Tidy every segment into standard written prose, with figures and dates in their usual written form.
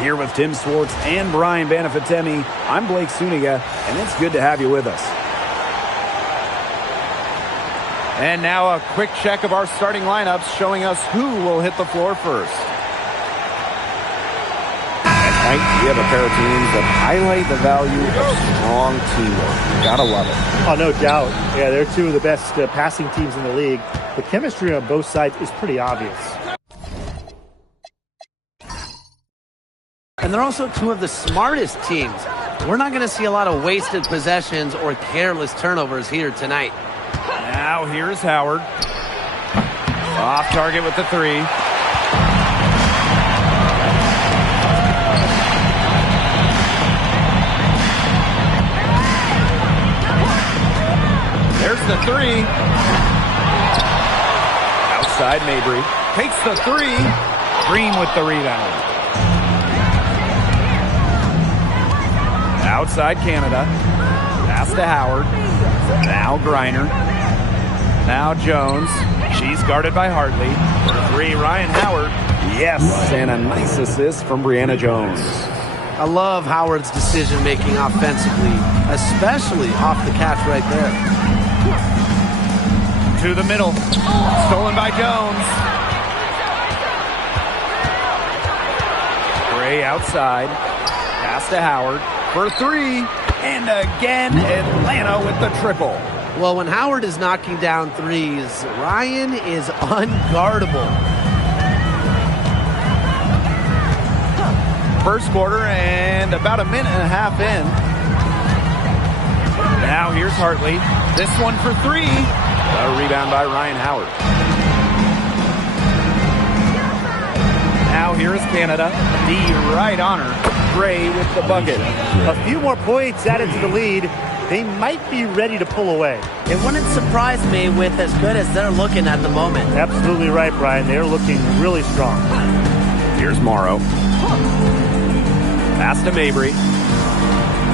Here with Tim Swartz and Brian Banafitemi, I'm Blake Suniga, and it's good to have you with us. And now a quick check of our starting lineups showing us who will hit the floor first. Tonight, we have a pair of teams that highlight the value of strong teamwork. Gotta love it. Oh, no doubt. Yeah, they're two of the best passing teams in the league. The chemistry on both sides is pretty obvious. And they're also two of the smartest teams. We're not going to see a lot of wasted possessions or careless turnovers here tonight. Now here's Howard. Off target with the three. There's the three. Outside Mabry. Takes the three. Green with the rebound. Outside Canada. Pass to Howard. Now Griner. Now Jones. She's guarded by Hartley. For three, Ryan Howard. Yes, and a nice assist from Brianna Jones. I love Howard's decision-making offensively, especially off the catch right there. To the middle. Stolen by Jones. Gray outside. Pass to Howard. For three. And again, Atlanta with the triple. Well, when Howard is knocking down threes, Ryan is unguardable. First quarter and about a minute and a half in. Now here's Hartley. This one for three. A rebound by Ryan Howard. Now here's Canada. D right on her. Gray with the bucket. A few more points added to the lead. They might be ready to pull away. It wouldn't surprise me with as good as they're looking at the moment. Absolutely right, Brian. They're looking really strong. Here's Morrow. Pass to Mabry.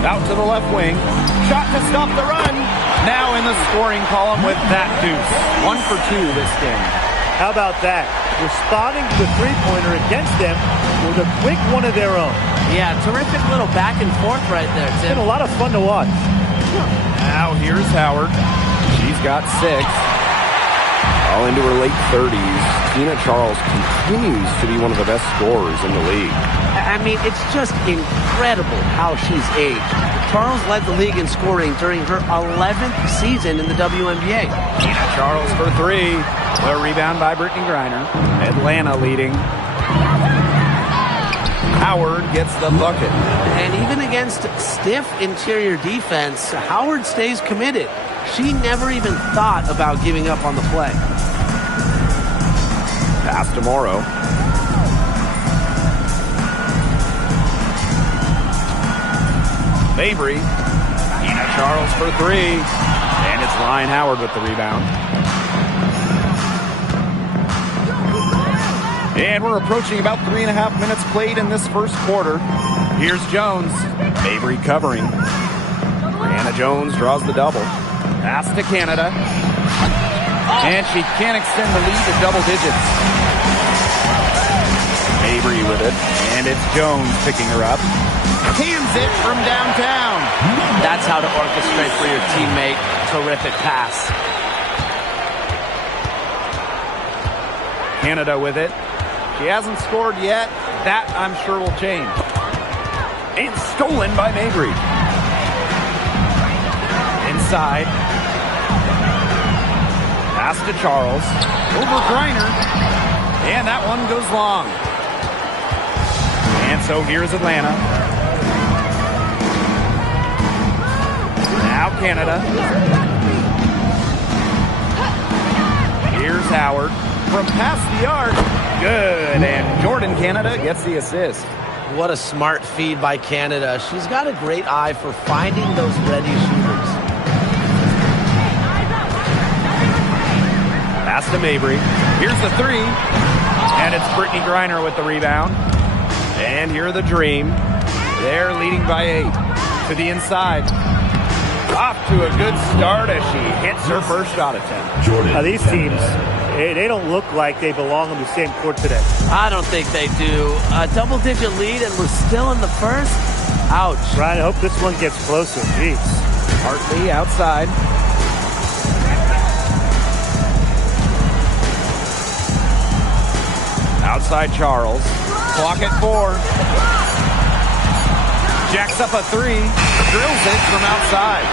Out to the left wing. Shot to stop the run. Now in the scoring column with that deuce. 1 for 2 this game. How about that? Responding to the three-pointer against them with a quick one of their own. Yeah, terrific little back and forth right there, Tim. It's been a lot of fun to watch. Now here's Howard. She's got 6. All into her late 30s, Tina Charles continues to be one of the best scorers in the league. I mean, it's just incredible how she's aged. Charles led the league in scoring during her 11th season in the WNBA. Tina Charles for three. A rebound by Brittany Griner. Atlanta leading. Howard gets the bucket. And even against stiff interior defense, Howard stays committed. She never even thought about giving up on the play. Pass to Morrow. Mabry. Tina Charles for three. And it's Ryan Howard with the rebound. And we're approaching about 3.5 minutes played in this first quarter. Here's Jones. Mabry covering. Brianna Jones draws the double. Pass to Canada. And she can't extend the lead to double digits. Mabry with it. And it's Jones picking her up. Cans it from downtown. That's how to orchestrate for your teammate. Terrific pass. Canada with it. She hasn't scored yet. That, I'm sure, will change. And stolen by Mabry. Inside. Pass to Charles. Over Griner. And that one goes long. And so here's Atlanta. Now Canada. Here's Howard. From past the arc. Good. And Jordan Canada gets the assist. What a smart feed by Canada. She's got a great eye for finding those ready shooters. Pass to Mabry. Here's the three. And it's Brittany Griner with the rebound. And here are the Dream. They're leading by 8. To the inside. Off to a good start as she hits her first shot attempt. Now these teams, They don't look like they belong on the same court today. I don't think they do. A double-digit lead, and we're still in the first. Ouch. Ryan, I hope this one gets closer. Jeez. Hartley outside. Outside Charles. Clock at 4. Jacks up a 3. Drills it from outside.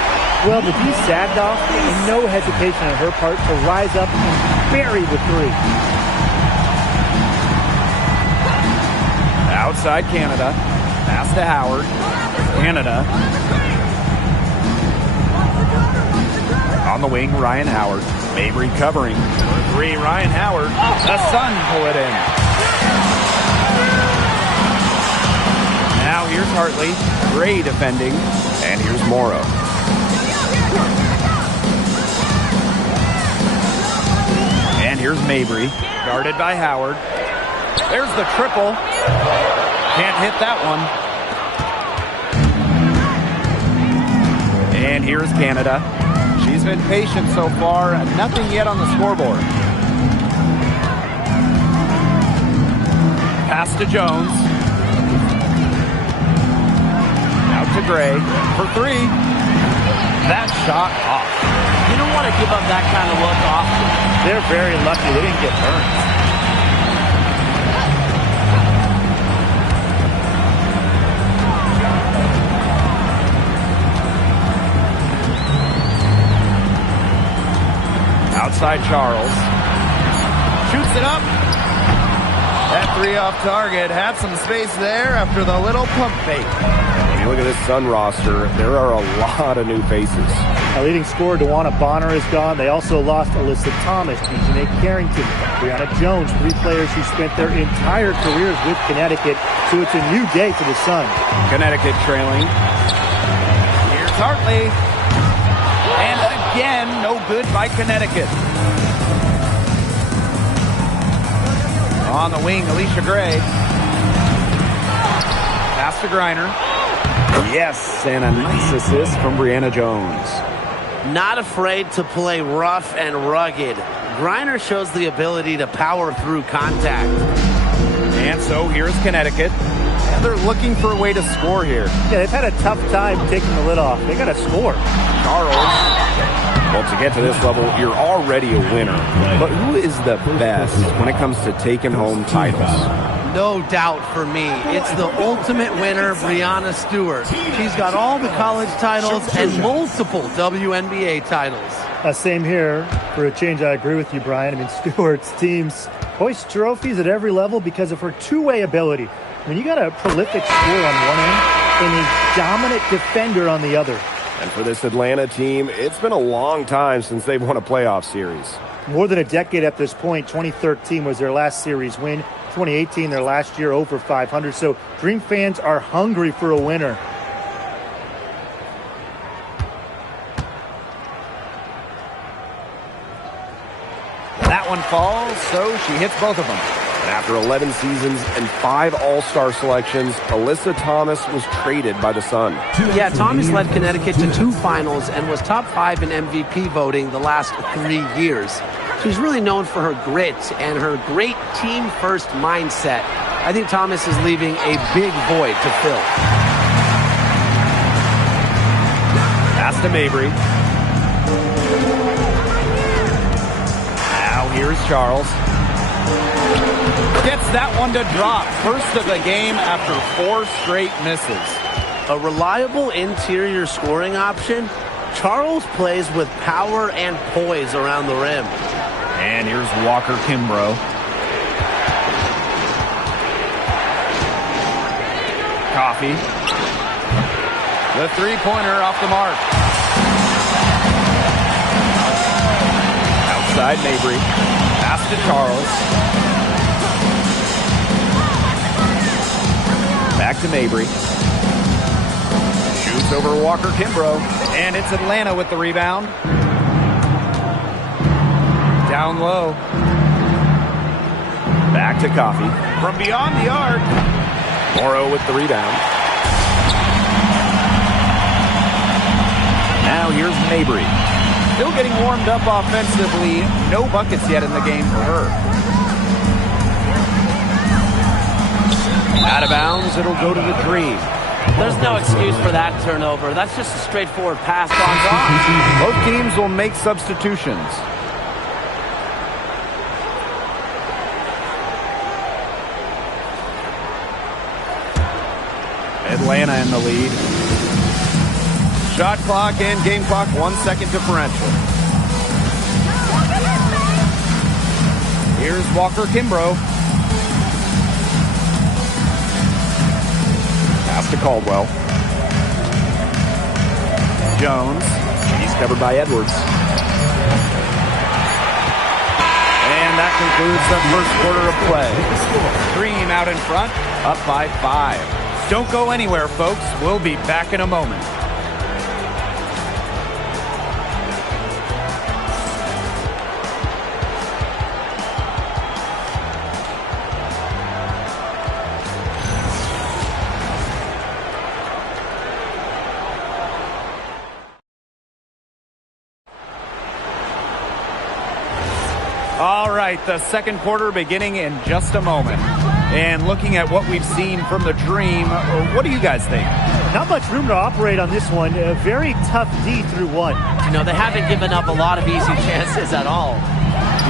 Well, the D sagged off, and no hesitation on her part to rise up and bury the 3. Outside Canada. Pass to Howard. Canada. On the wing, Ryan Howard. Mabry covering. For 3, Ryan Howard. The Sun pull it in. Now here's Hartley. Gray defending. And here's Morrow. And here's Mabry. Guarded by Howard. There's the triple. Can't hit that one. And here's Canada. She's been patient so far. Nothing yet on the scoreboard. Pass to Jones. Out to Gray for 3. That shot off. You don't want to give up that kind of look often. They're very lucky they didn't get burned. Outside Charles. Shoots it up. That 3 off target. Had some space there after the little pump fake. When you look at this Sun roster, there are a lot of new faces. Our leading scorer, DeWanna Bonner, is gone. They also lost Alyssa Thomas, Dejanay Carrington, Brianna Jones, 3 players who spent their entire careers with Connecticut. So it's a new day for the Sun. Connecticut trailing. Here's Hartley. And again, no good by Connecticut. On the wing, Alicia Gray. Pass to Griner. Yes, and a nice assist from Brianna Jones. Not afraid to play rough and rugged. Griner shows the ability to power through contact. And so here's Connecticut. And they're looking for a way to score here. Yeah, they've had a tough time taking the lid off. They got to score. Charles. Well, to get to this level, you're already a winner. But who is the best when it comes to taking home titles? No doubt for me. It's the ultimate winner, Breanna Stewart. She's got all the college titles and multiple WNBA titles. Same here. For a change, I agree with you, Brian. I mean, Stewart's teams hoist trophies at every level because of her two-way ability. When you got a prolific scorer on one end and a dominant defender on the other. And for this Atlanta team, it's been a long time since they've won a playoff series. More than a decade at this point. 2013 was their last series win. 2018, their last year, over 500. So Dream fans are hungry for a winner. That one falls, so she hits both of them. And after 11 seasons and 5 All-Star selections, Alyssa Thomas was traded by the Sun. Yeah, Thomas led Connecticut to 2 finals and was top 5 in MVP voting the last 3 years. She's really known for her grit and her great team-first mindset. I think Thomas is leaving a big void to fill. Pass to Mabry. Now here's Charles. Gets that one to drop. First of the game after 4 straight misses. A reliable interior scoring option. Charles plays with power and poise around the rim. And here's Walker Kimbrough. Coffee. The three-pointer off the mark. Outside Mabry. Pass to Charles. Back to Mabry. Shoots over Walker Kimbrough. And it's Atlanta with the rebound. Down low. Back to Coffee. From beyond the arc. Morrow with the rebound. Now here's Mabry. still getting warmed up offensively. No buckets yet in the game for her. Out of bounds, it'll go to the Dream. There's no excuse for that turnover. That's just a straightforward pass on. Both teams will make substitutions. Atlanta in the lead. Shot clock and game clock 1 second differential. Here's Walker Kimbrough. Pass to Caldwell. Jones. He's covered by Edwards. And that concludes the first quarter of play. Dream out in front, up by 5. Don't go anywhere, folks. We'll be back in a moment. All right, the second quarter beginning in just a moment. And looking at what we've seen from the Dream, what do you guys think? Not much room to operate on this one. A very tough D through 1. You know, they haven't given up a lot of easy chances at all.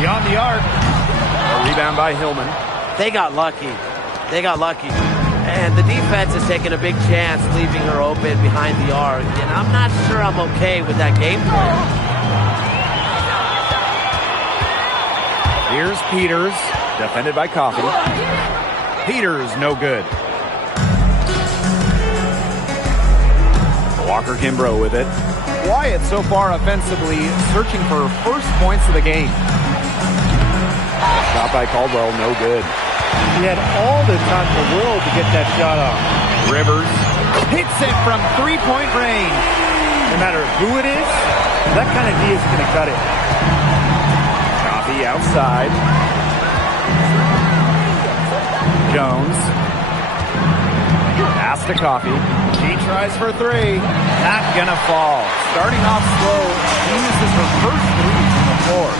Beyond the arc. A rebound by Hillman. They got lucky. And the defense is taking a big chance, leaving her open behind the arc. And I'm not sure I'm okay with that game plan. Here's Peters, defended by Coffey. Peters, no good. Walker Kimbrough with it. Wyatt so far offensively searching for first points of the game. Shot by Caldwell, no good. He had all the time in the world to get that shot off. Rivers hits it from three-point range. No matter who it is, that kind of D is going to cut it. Coffey outside. Jones. Pass to Coffey. She tries for 3. Not gonna fall. Starting off slow. She uses her first 3 from the floor.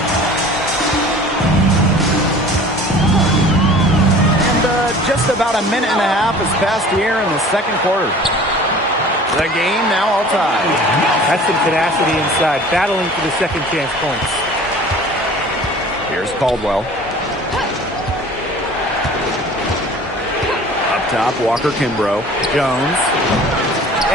And just about a minute and a half has passed here in the second quarter. The game now all tied. That's some tenacity inside, battling for the second chance points. Here's Caldwell. Top, Walker Kimbrough. Jones.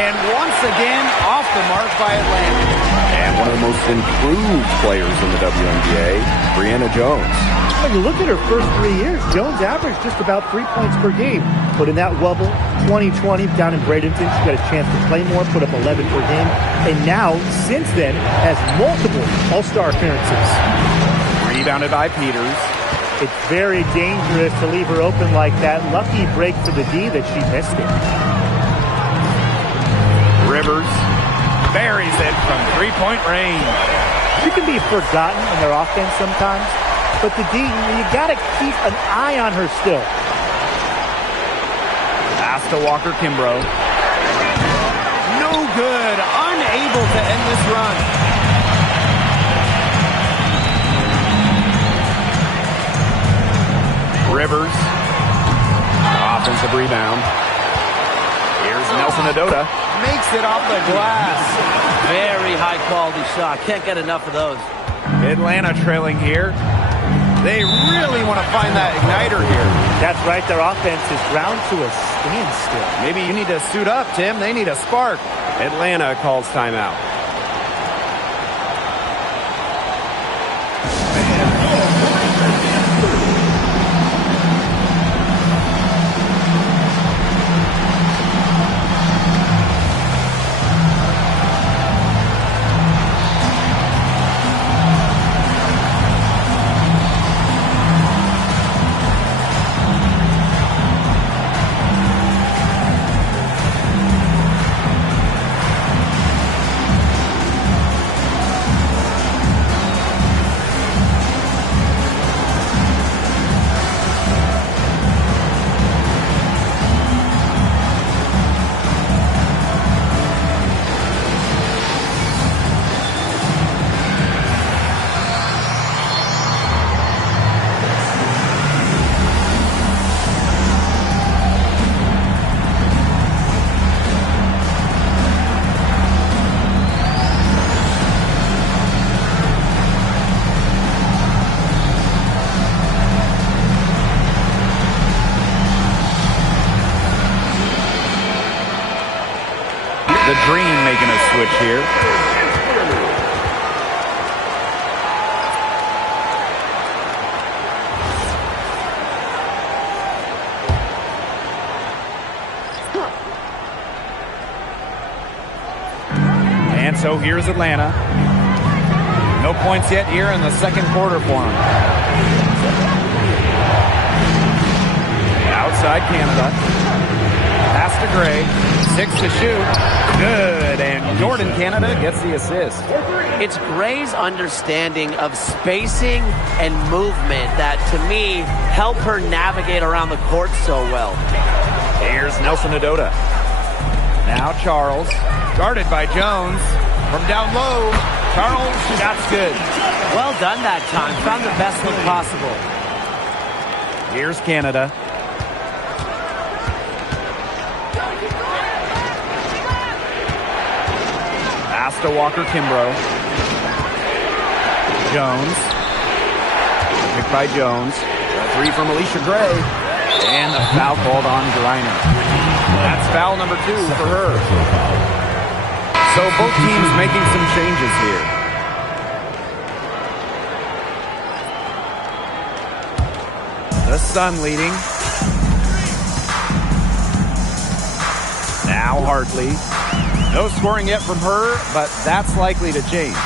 And once again, off the mark by Atlanta. And one of the most improved players in the WNBA, Brianna Jones. When you look at her first 3 years, Jones averaged just about 3 points per game. But in that wobble, 2020 down in Bradenton, she got a chance to play more, put up 11 per game. And now, since then, has multiple All-Star appearances. Rebounded by Peters. It's very dangerous to leave her open like that. Lucky break for the D that she missed it. Rivers buries it from three-point range. She can be forgotten in their offense sometimes, but the D, you got to keep an eye on her still. Pass to Walker Kimbrough. No good. Unable to end this run. Rivers. Offensive rebound. Here's Nelson Adota. Makes it off the glass. Very high quality shot. Can't get enough of those. Atlanta trailing here. They really want to find that igniter here. That's right. Their offense is ground to a standstill. Maybe you need to suit up, Tim. They need a spark. Atlanta calls timeout. The Dream making a switch here. And so here's Atlanta. No points yet here in the second quarter for them. Outside Canada. Pass to Gray. 6 to shoot. Good. And Jordan Canada gets the assist. It's Gray's understanding of spacing and movement that, to me, help her navigate around the court so well. Here's Nelson Adota. Now Charles. Guarded by Jones. From down low. Charles, shot's good. Well done that time. Found the best look possible. Here's Canada. Pass to Walker Kimbrough. Jones. Picked by Jones. A three from Alicia Gray. And the foul called on Griner. That's foul number 2 for her. So both teams making some changes here. The Sun leading. Now Hartley. No scoring yet from her, but that's likely to change.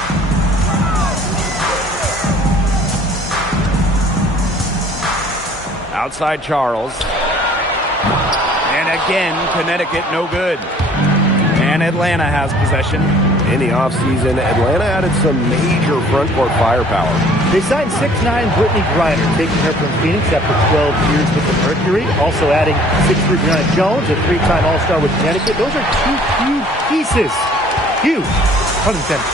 Outside Charles. And again, Connecticut no good. And Atlanta has possession. In the offseason, Atlanta added some major front court firepower. They signed 6'9" Brittany Griner, taking her from Phoenix after 12 years with the Mercury. Also adding 6'3" Brianna Jones, a 3-time All-Star with Connecticut. Those are 2 huge pieces. Huge. Pun intended.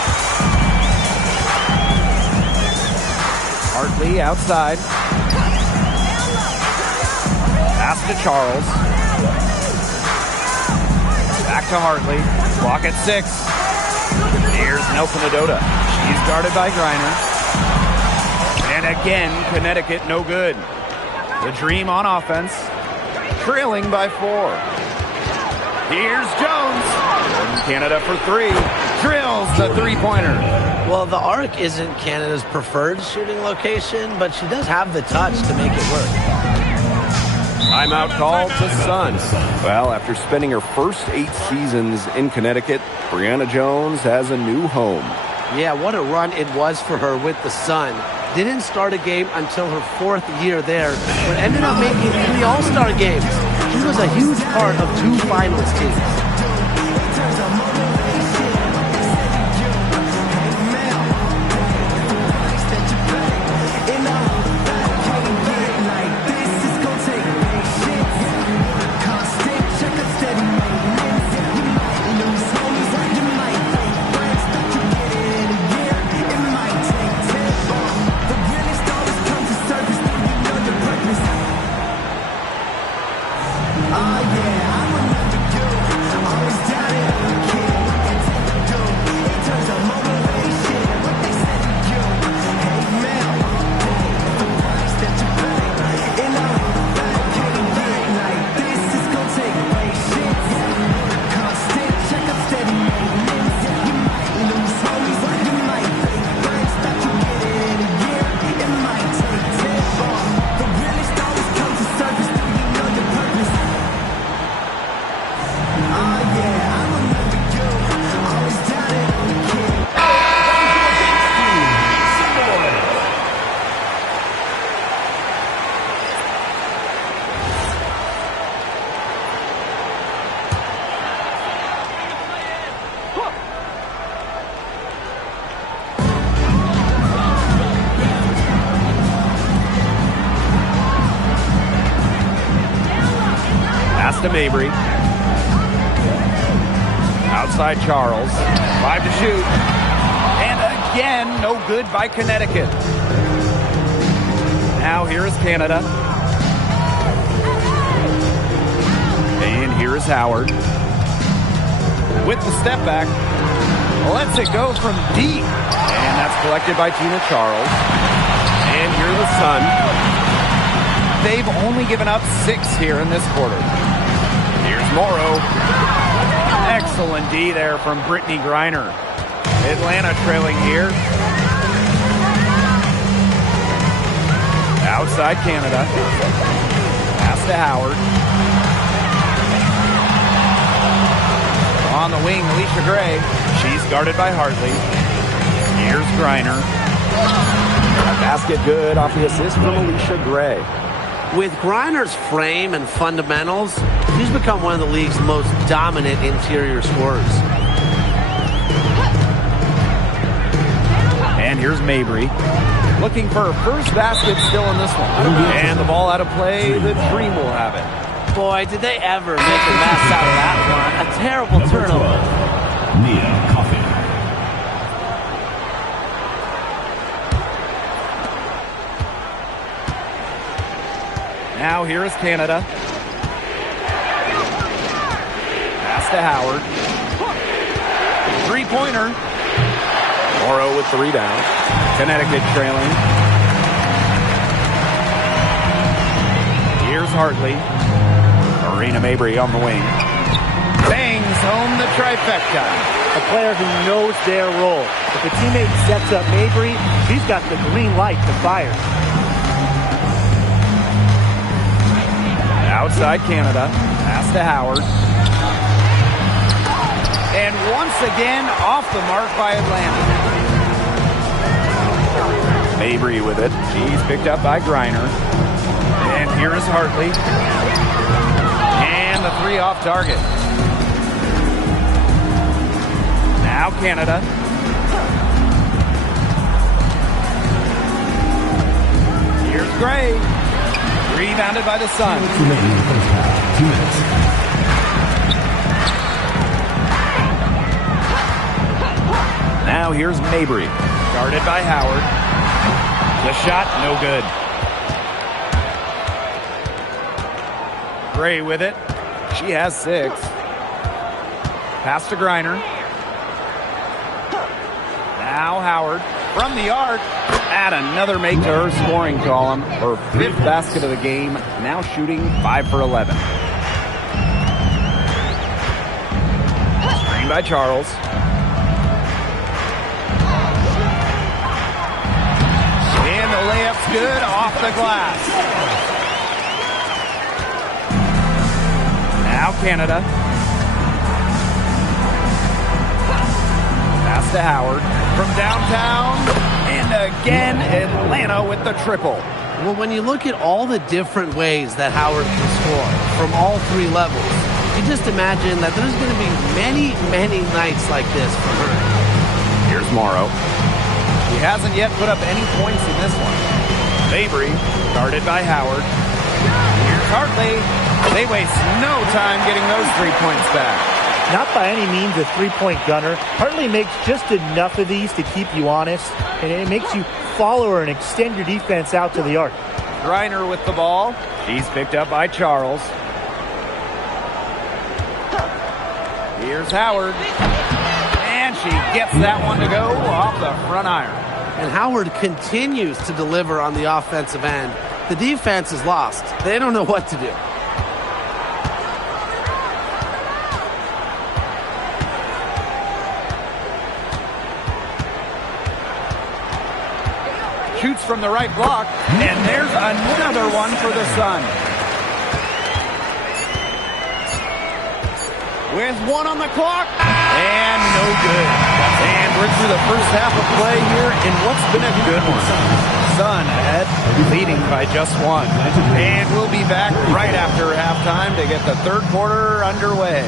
Hartley outside. Pass to Charles. Back to Hartley. Clock at 6. Here's Nelson Adota. She's guarded by Griner. And again, Connecticut no good. The Dream on offense. Trailing by 4. Here's Jones. Canada for 3. Drills the three-pointer. Well, the arc isn't Canada's preferred shooting location, but she does have the touch to make it work. Timeout called to Sun. Well, after spending her first 8 seasons in Connecticut, Brianna Jones has a new home. Yeah, what a run it was for her with the Sun. Didn't start a game until her 4th year there, but ended up making 3 All-Star games. She was a huge part of 2 finals teams. To Mabry. Outside Charles. 5 to shoot. And again, no good by Connecticut. Now here is Canada. And here is Howard. With the step back. Lets it go from deep. And that's collected by Tina Charles. And here are the Sun. They've only given up 6 here in this quarter. Here's Morrow. Excellent D there from Brittany Griner. Atlanta trailing here. Outside Canada. Pass to Howard. On the wing, Alicia Gray. She's guarded by Hartley. Here's Griner. Basket good off the assist from Alicia Gray. With Griner's frame and fundamentals, she's become one of the league's most dominant interior scorers. And here's Mabry. Looking for her first basket still in this one. And the ball out of play. The Dream will have it. Boy, did they ever make a mess out of that one. A terrible turnover. Nia Coffey. Now here is Canada. Pass to Howard. Three-pointer. Morrow with the rebound. Connecticut trailing. Here's Hartley. Marina Mabry on the wing. Bangs home the trifecta. A player who knows their role. If a teammate sets up Mabry, she's got the green light to fire. Outside Canada. Pass to Howard. And once again, off the mark by Atlanta. Mabry with it. She's picked up by Griner. And here is Hartley. And the three off target. Now Canada. Here's Gray. Rebounded by the Sun. 2 minutes in the first half. 2 minutes. Now here's Mabry. Guarded by Howard. The shot, no good. Gray with it. She has 6. Pass to Griner. Now Howard from the arc. Add another make to her scoring column. Her 5th basket of the game. Now shooting 5 for 11. Screen by Charles. And the layup's good off the glass. Now Canada. Pass to Howard from downtown. And again, Atlanta with the triple. Well, when you look at all the different ways that Howard can score from all 3 levels, you just imagine that there's going to be many, many nights like this for her. Here's Morrow. She hasn't yet put up any points in this one. Mabry, guarded by Howard. Here's Hartley. They waste no time getting those 3 points back. Not by any means a three-point gunner. Hartley makes just enough of these to keep you honest, and it makes you follow her and extend your defense out to the arc. Griner with the ball. She's picked up by Charles. Here's Howard. And she gets that one to go off the front iron. And Howard continues to deliver on the offensive end. The defense is lost. They don't know what to do. Shoots from the right block, and there's another one for the Sun. With 1 on the clock, and no good. And we're through the first half of play here in what's been a good one. Sun ahead, leading by just 1. And we'll be back right after halftime to get the third quarter underway.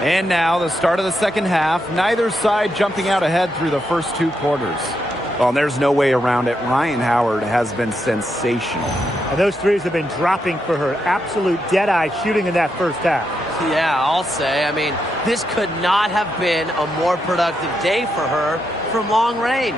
And now the start of the second half. Neither side jumping out ahead through the first 2 quarters. Well, and there's no way around it. Ryan Howard has been sensational. And those threes have been dropping for her. Absolute dead-eye shooting in that first half. Yeah, I'll say. I mean, this could not have been a more productive day for her from long range.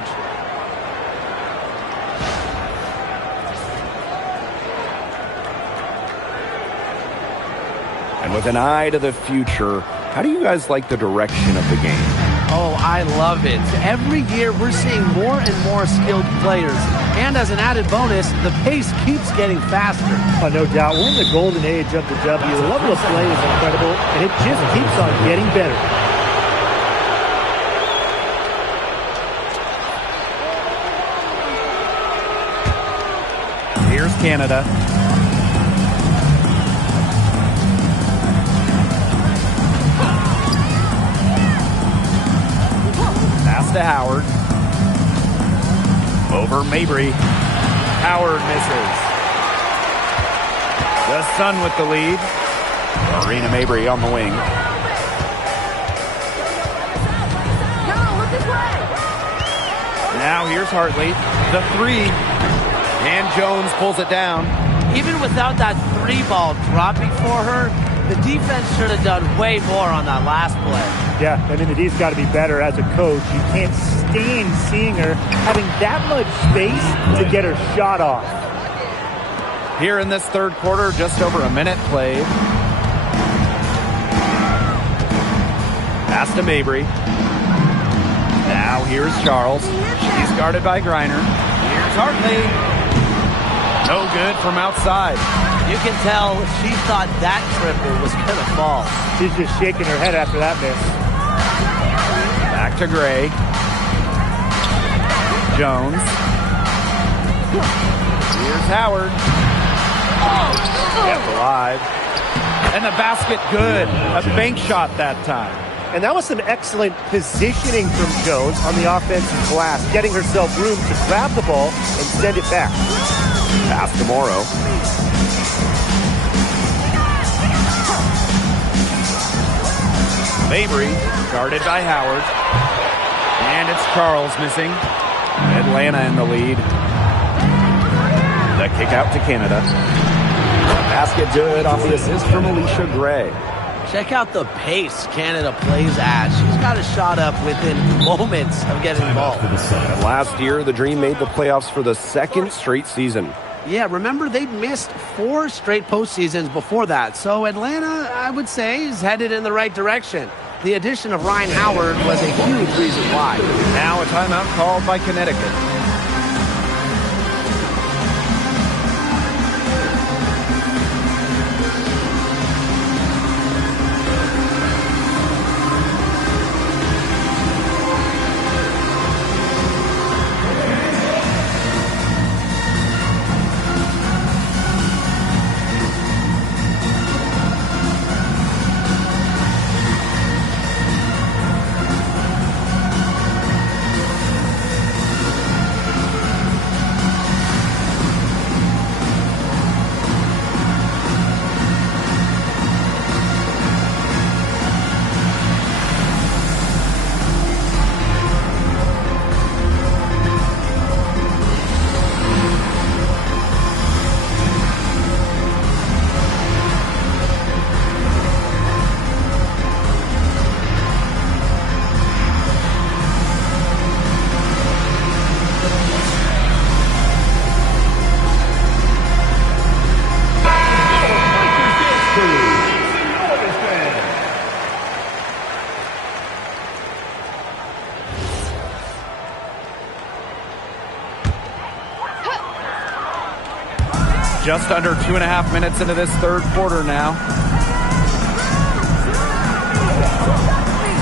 And with an eye to the future, how do you guys like the direction of the game? Oh, I love it. Every year we're seeing more and more skilled players. And as an added bonus, the pace keeps getting faster. Oh, no doubt. We're in the golden age of the W. The level of play is incredible, and it just keeps on getting better. Here's Canada. To Howard. Over Mabry. Howard misses. The Sun with the lead. Marina Mabry on the wing. Now here's Hartley. The 3. And Jones pulls it down. Even without that 3-ball dropping for her, the defense should have done way more on that last play. Yeah, I mean, the D's got to be better as a coach. You can't stand seeing her having that much space to get her shot off. Here in this third quarter, just over a minute played. Pass to Mabry. Now here's Charles. She's guarded by Griner. Here's Hartley. No good from outside. You can tell she thought that triple was going to fall. She's just shaking her head after that miss. Back to Gray. Jones. Here's Howard. Kept alive. And the basket good. A bank shot that time. And that was some excellent positioning from Jones on the offensive glass, getting herself room to grab the ball and send it back. Pass to Morrow. Mabry, guarded by Howard. And it's Charles missing. Atlanta in the lead. The kick out to Canada. Basket good off the assist from Alicia Gray. Check out the pace Canada plays at. She's got a shot up within moments of getting the ball. And last year, the Dream made the playoffs for the 2nd straight season. Yeah, remember they'd missed 4 straight postseasons before that. So Atlanta, I would say, is headed in the right direction. The addition of Ryan Howard was a huge reason why. Now a timeout called by Connecticut. Just under 2.5 minutes into this third quarter now.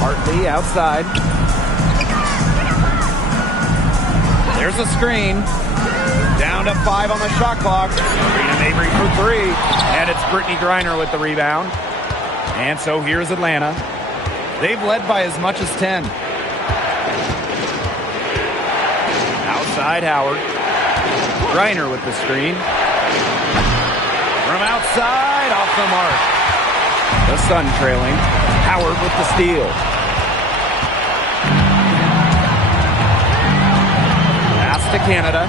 Hartley outside. There's a screen. Down to 5 on the shot clock. Marina Mabry for 3. And it's Brittany Griner with the rebound. And so here's Atlanta. They've led by as much as 10. Outside Howard. Griner with the screen. From outside, off the mark. The Sun trailing. Howard with the steal. Pass to Canada.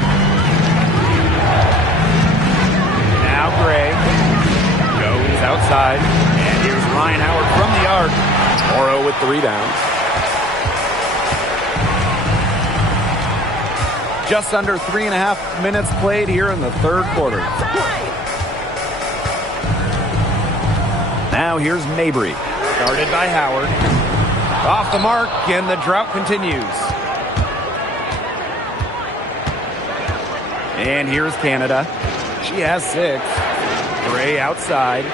Now Gray. Goes outside. And here's Ryan Howard from the arc. Morrow with the rebound. Just under 3.5 minutes played here in the third quarter. Now here's Mabry. Guarded by Howard. Off the mark, and the drought continues. And here's Canada. She has 6. Gray outside.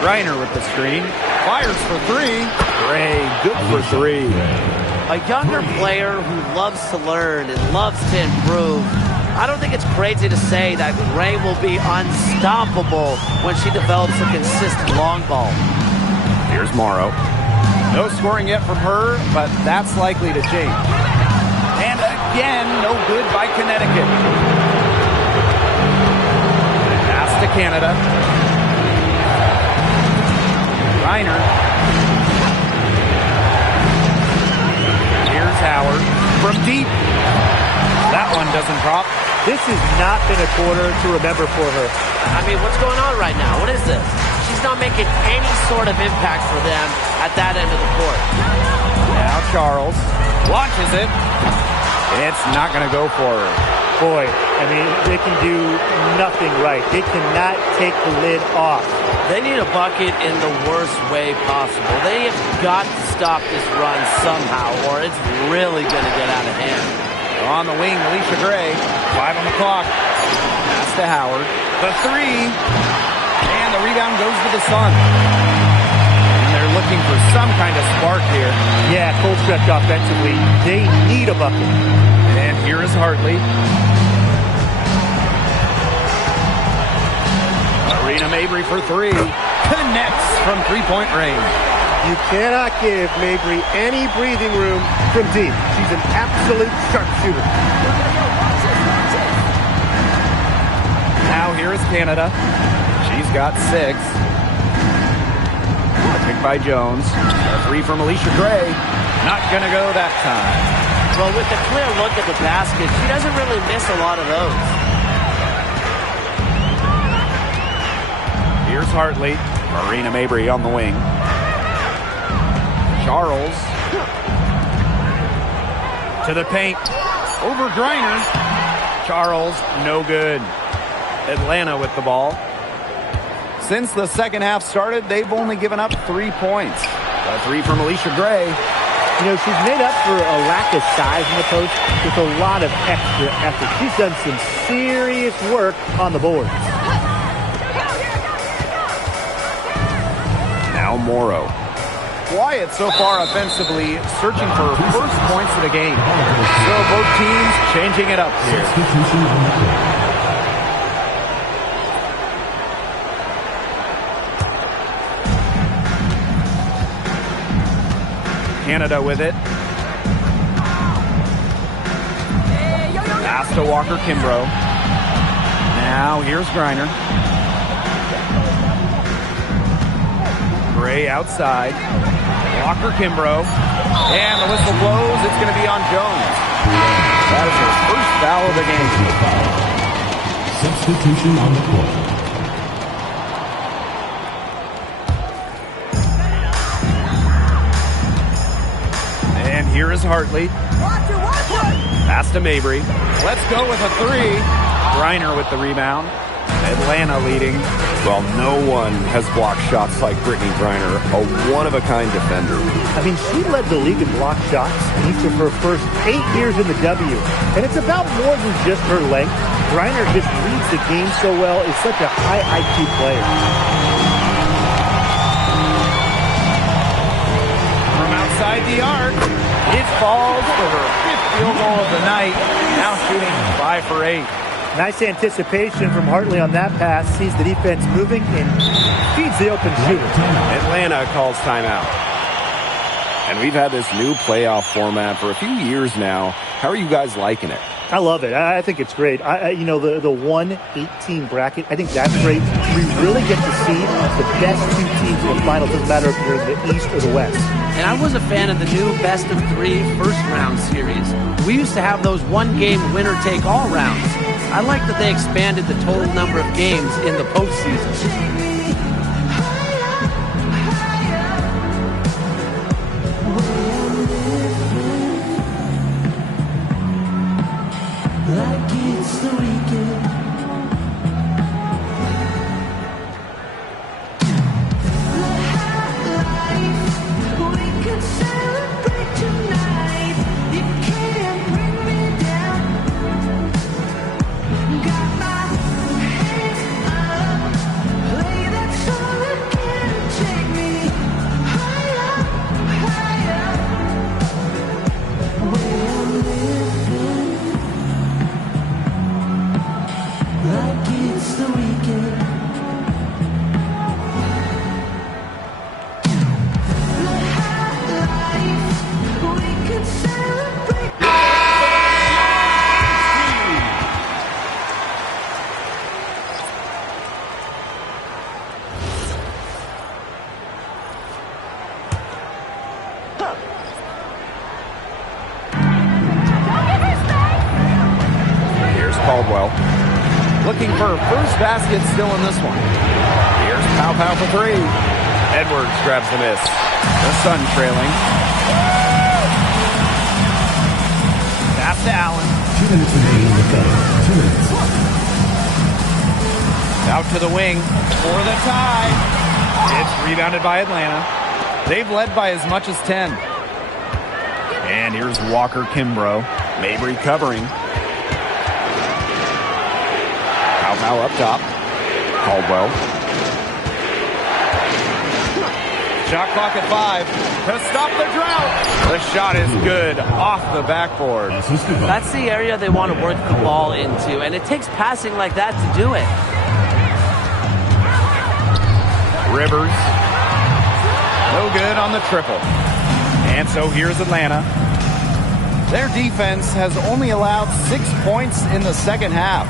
Reiner with the screen. Fires for 3. Gray, good for 3. A younger player who loves to learn and loves to improve. I don't think it's crazy to say that Gray will be unstoppable when she develops a consistent long ball. Here's Morrow. No scoring yet from her, but that's likely to change. And again, no good by Connecticut. Pass to Canada. Reiner. Here's Howard from deep. That one doesn't drop. This has not been a quarter to remember for her. I mean, what's going on right now? What is this? She's not making any sort of impact for them at that end of the court. Now Charles launches it. It's not going to go for her. Boy, I mean, they can do nothing right. They cannot take the lid off. They need a bucket in the worst way possible. They have got to stop this run somehow, or it's really going to get out of hand. On the wing, Alicia Gray. 5 on the clock. Pass to Howard. The 3. And the rebound goes to the Sun. And they're looking for some kind of spark here. Yeah, cold stretch offensively. They need a bucket. And here is Hartley. Marina Mabry for 3. Connects from three-point range. You cannot give Mabry any breathing room from deep. She's an absolute sharpshooter. Now here is Canada. She's got 6. Picked by Jones. A 3 from Alicia Gray. Not going to go that time. Well, with a clear look at the basket, she doesn't really miss a lot of those. Here's Hartley. Marina Mabry on the wing. Charles. To the paint. Over Griner. Charles, no good. Atlanta with the ball. Since the second half started, they've only given up 3 points. A 3 from Alicia Gray. You know, she's made up for a lack of size in the post with a lot of extra effort. She's done some serious work on the boards. Now Morrow. Quiet so far offensively, searching for first points of the game. So both teams changing it up here. Substitution on the court. Canada with it. Pass to Walker Kimbrough. Now here's Griner. Gray outside. Walker Kimbrough. And the whistle blows. It's going to be on Jones. That is her first foul of the game. Substitution on the court. And here is Hartley. Pass to Mabry. Let's go with a 3. Griner with the rebound. Atlanta leading. Well, no one has blocked shots like Brittany Griner, a one-of-a-kind defender. I mean, she led the league in block shots in each of her first 8 years in the W. And it's about more than just her length. Griner just reads the game so well, is such a high IQ player. From outside the arc, it falls for her 5th field goal of the night. Now shooting 5 for 8. Nice anticipation from Hartley on that pass. Sees the defense moving and feeds the open shooter. Atlanta calls timeout. And we've had this new playoff format for a few years now. How are you guys liking it? I love it. I think it's great. You know, the 1-18 bracket, I think that's great. We really get to see the best two teams in the final. It doesn't matter if you're in the East or the West. And I was a fan of the new best-of-3 first-round series. We used to have those one-game winner-take-all rounds. I like that they expanded the total number of games in the postseason. Looking for her first basket still in this one. Here's Pow Pow for three. Edwards grabs the miss. The Sun trailing. Pass to Allen. 2 minutes remaining in the game. 2 minutes. Out to the wing for the tie. It's rebounded by Atlanta. They've led by as much as 10. And here's Walker Kimbrough. Mabry covering. Now up top. Caldwell. Shot clock at 5 to stop the drought. The shot is good off the backboard. That's the area they want to work the ball into, and it takes passing like that to do it. Rivers. No good on the triple. And so here's Atlanta. Their defense has only allowed 6 points in the second half.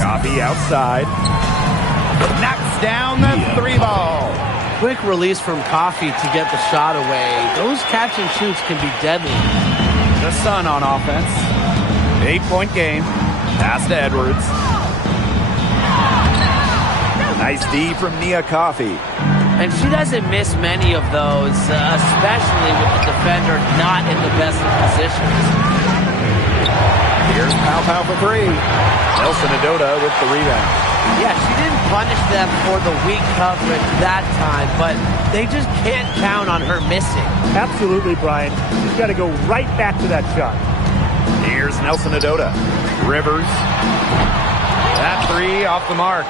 Coffee outside. Knocks down the 3 ball. Quick release from Coffee to get the shot away. Those catch and shoots can be deadly. The Sun on offense. 8-point game. Pass to Edwards. Nice D from Nia Coffee. And she doesn't miss many of those, especially with the defender not in the best of positions. Here's Pow Pow for 3. Nelson Adota with the rebound. Yeah, she didn't punish them for the weak coverage that time, but they just can't count on her missing. Absolutely, Brian. She's got to go right back to that shot. Here's Nelson Adota. Rivers. That 3 off the mark.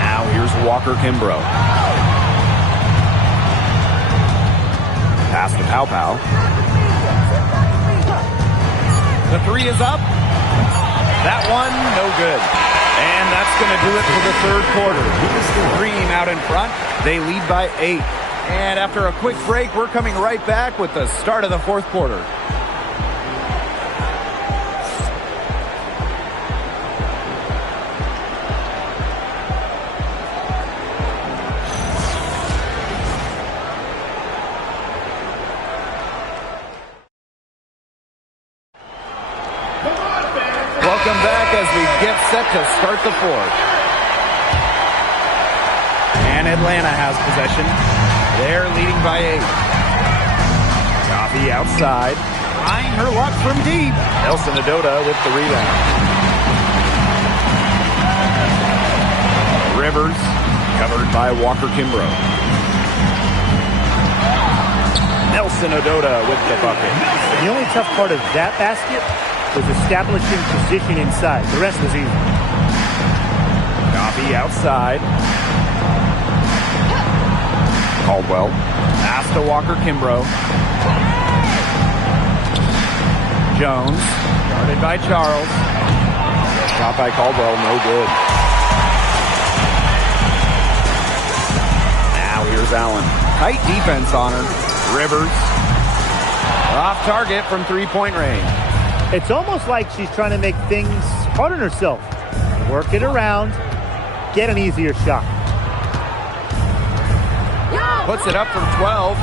Now here's Walker Kimbrough. Pass to Pow Pow. The 3 is up. That one, no good. And that's going to do it for the third quarter. Dream out in front. They lead by 8. And after a quick break, we're coming right back with the start of the fourth quarter. Welcome back as we get set to start the fourth. And Atlanta has possession. They're leading by 8. Coffee outside. Trying her luck from deep. Nelson Adota with the rebound. Rivers covered by Walker Kimbrough. Nelson Adota with the bucket. The only tough part of that basket was establishing position inside. The rest was easy. Coffee outside. Caldwell. Pass to Walker Kimbrough. Jones. Guarded by Charles. Shot by Caldwell. No good. Now here's Allen. Tight defense on her. Rivers. Off target from three-point range. It's almost like she's trying to make things hard on herself. Work it around, get an easier shot. Puts it up from 12.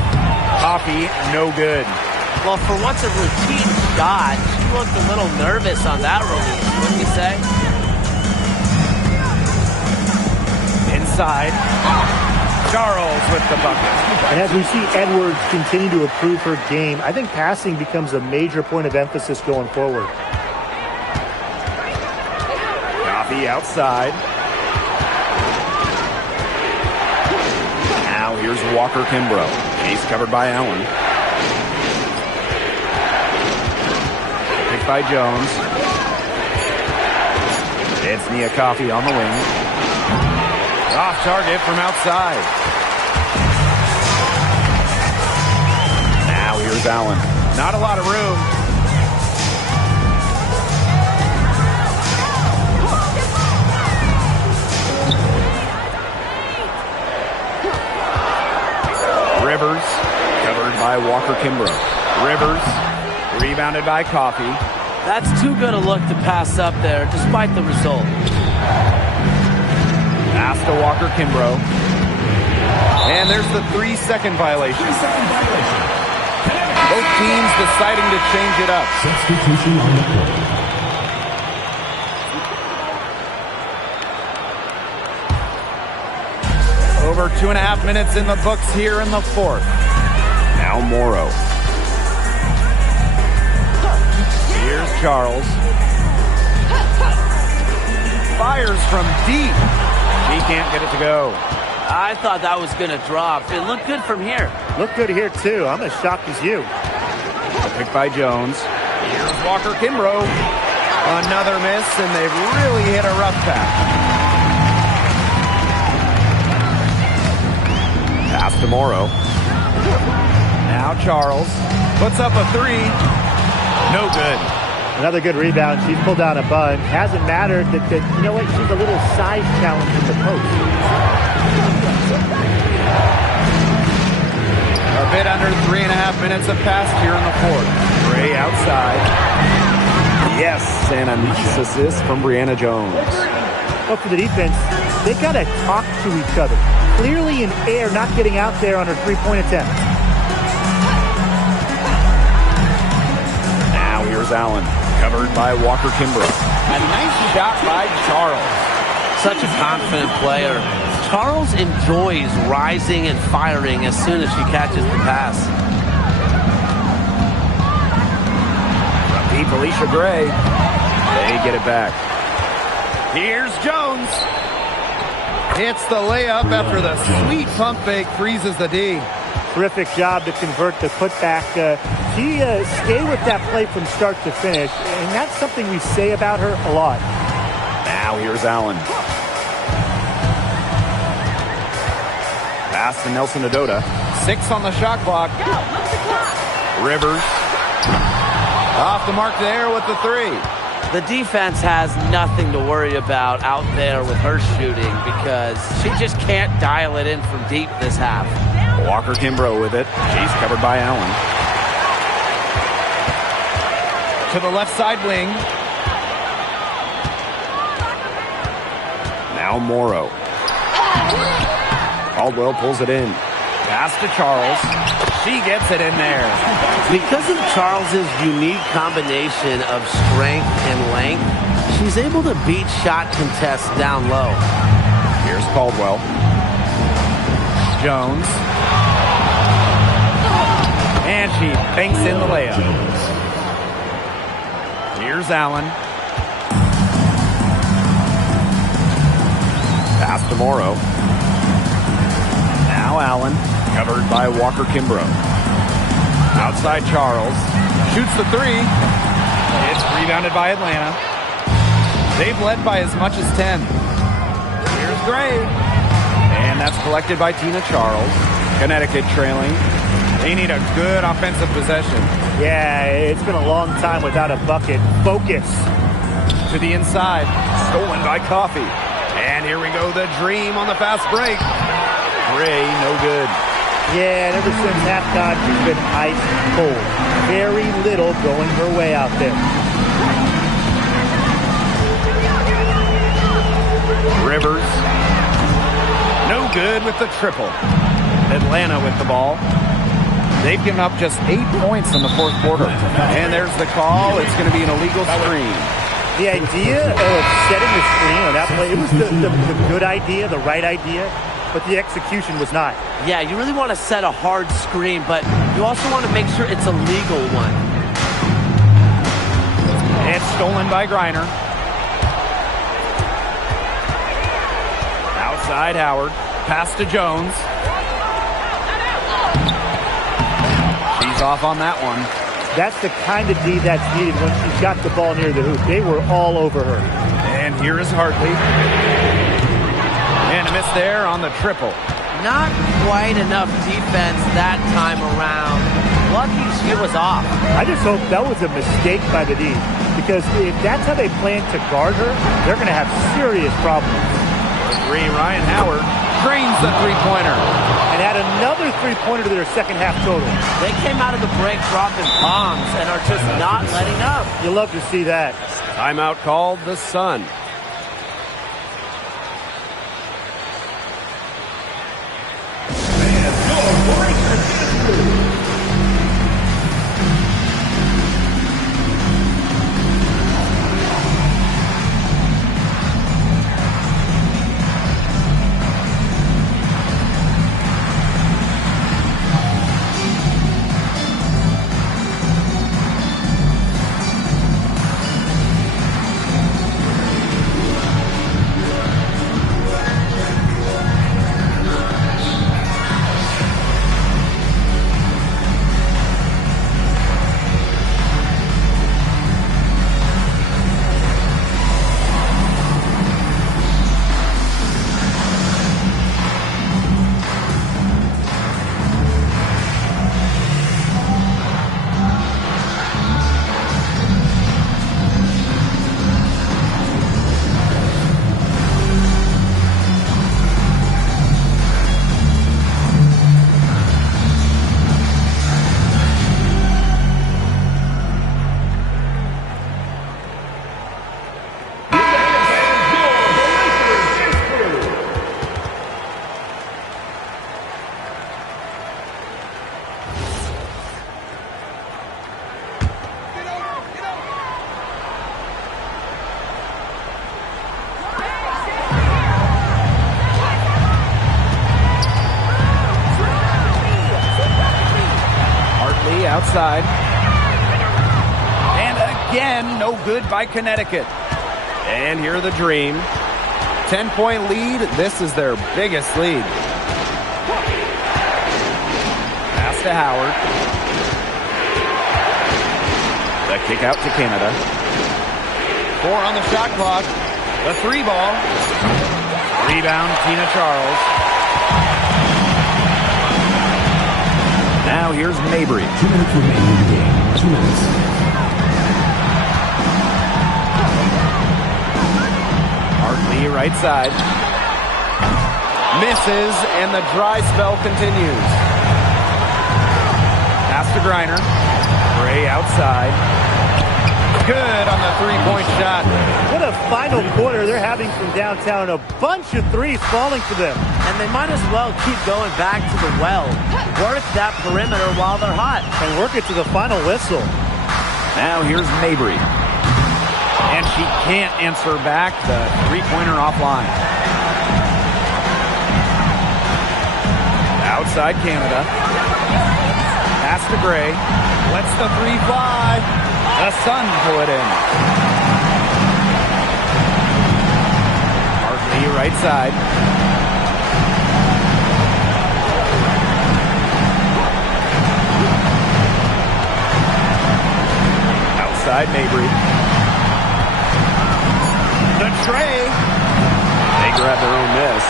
Coffee, no good. Well, for what's a routine shot, she looked a little nervous on that release, wouldn't you say? Inside. Charles with the bucket. And as we see Edwards continue to improve her game, I think passing becomes a major point of emphasis going forward. Coffee outside. Now here's Walker Kimbrough. He's covered by Allen. Picked by Jones. It's Nia Coffee on the wing. Off target from outside. Now here's Allen. Not a lot of room. Rivers, covered by Walker Kimbrough. Rivers, rebounded by Coffee. That's too good a look to pass up there, despite the result. Pass to Walker Kimbrough. And there's the 3-second violation. Both teams deciding to change it up. Substitution on the court. Over 2.5 minutes in the books here in the fourth. Now Morrow. Here's Charles. Fires from deep. He can't get it to go. I thought that was going to drop. It looked good from here. Look good here, too. I'm as shocked as you. Picked by Jones. Here's Walker Kimbrough. Another miss, and they've really hit a rough patch. Pass to Morrow. Now Charles puts up a three. No good. Another good rebound. She's pulled down a bun. Hasn't mattered that you know what? She's a little size challenge in the post. A bit under 3.5 minutes have passed here in the fourth. Gray outside. Yes, and a nice assist from Brianna Jones. Well, for the defense, they got to talk to each other. Clearly in air, not getting out there on her three-point attempt. Now here's Allen, covered by Walker Kimbrough. A nice shot by Charles. Such a confident player. Charles enjoys rising and firing as soon as she catches the pass. From Felicia Gray. They get it back. Here's Jones. Hits the layup after the sweet pump fake freezes the D. Terrific job to convert the putback. She stayed with that play from start to finish, and that's something we say about her a lot. Now here's Allen. Pass to Nelson Adota. 6 on the shot clock. Rivers. Off the mark there with the three. The defense has nothing to worry about out there with her shooting because she just can't dial it in from deep this half. Walker Kimbrough with it. She's covered by Allen. To the left side wing. Now Morrow. Caldwell pulls it in. Pass to Charles. She gets it in there. Because of Charles's unique combination of strength and length, she's able to beat shot contests down low. Here's Caldwell. Jones. And she banks in the layup. Here's Allen. Pass to Morrow. Now Allen, covered by Walker Kimbrough. Outside Charles. Shoots the three. It's rebounded by Atlanta. They've led by as much as 10. Here's Gray. And that's collected by Tina Charles. Connecticut trailing. They need a good offensive possession. Yeah, it's been a long time without a bucket. Focus. To the inside. Stolen by Coffee. And here we go, the dream on the fast break. Gray, no good. Yeah, and ever since halftime, she's been ice cold. Very little going her way out there. Rivers. No good with the triple. Atlanta with the ball. They've given up just 8 points in the fourth quarter. And there's the call. It's going to be an illegal screen. The idea of setting the screen on that play, it was the good idea, the right idea, but the execution was not. Yeah, you really want to set a hard screen, but you also want to make sure it's a legal one. It's stolen by Griner. Outside Howard. Pass to Jones. She's off on that one. That's the kind of D that's needed when she's got the ball near the hoop. They were all over her. And here is Hartley. And a miss there on the triple. Not quite enough defense that time around. Lucky she was off. I just hope that was a mistake by the D, because if that's how they plan to guard her, they're going to have serious problems. Ryan Howard drains the three-pointer. And add another three-pointer to their second half total. They came out of the break dropping bombs and are just not letting up. You love to see that. Timeout called the Sun. Outside. And again, no good by Connecticut. And here the Dream. 10-point lead. This is their biggest lead. Pass to Howard. The kick out to Canada. 4 on the shot clock. The 3 ball. Rebound, Tina Charles. Now here's Mabry. 2 minutes remaining in the game. 2 minutes. Hartley, right side. Misses, and the dry spell continues. Pass to Griner. Gray outside. Good on the three-point shot. What a final quarter they're having from downtown. A bunch of threes falling for them. And they might as well keep going back to the well. Work that perimeter while they're hot. And work it to the final whistle. Now here's Mabry. And she can't answer back the three-pointer offline. Outside Canada. Pass to Gray. Lets the 3 fly. The Sun pull it in. Hartley, right side. Outside Mabry. The tray. They grab their own miss.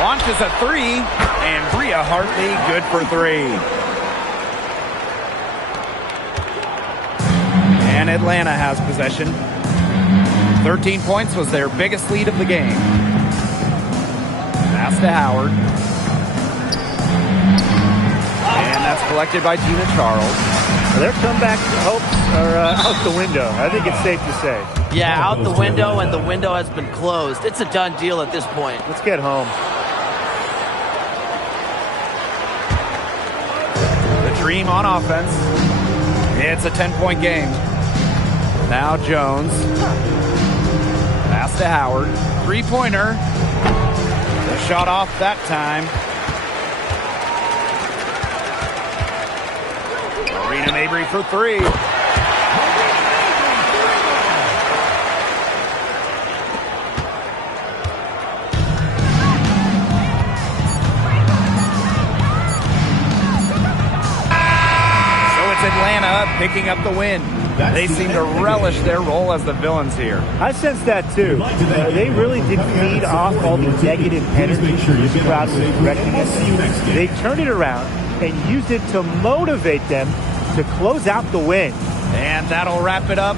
Launches a 3, and Bria Hartley good for 3. And Atlanta has possession. 13 points was their biggest lead of the game. Pass to Howard. And that's collected by Tina Charles. Their comeback hopes are out the window. I think it's safe to say. Yeah, out the window, and the window has been closed. It's a done deal at this point. Let's get home. The Dream on offense. It's a 10-point game. Now Jones. Pass to Howard. Three-pointer. The shot off that time. Marina Mabry for three. Atlanta picking up the win. They seem to relish their role as the villains here. I sense that too. They really did feed off all the negative energy the crowd was directing us. They turned it around and used it to motivate them to close out the win. And that'll wrap it up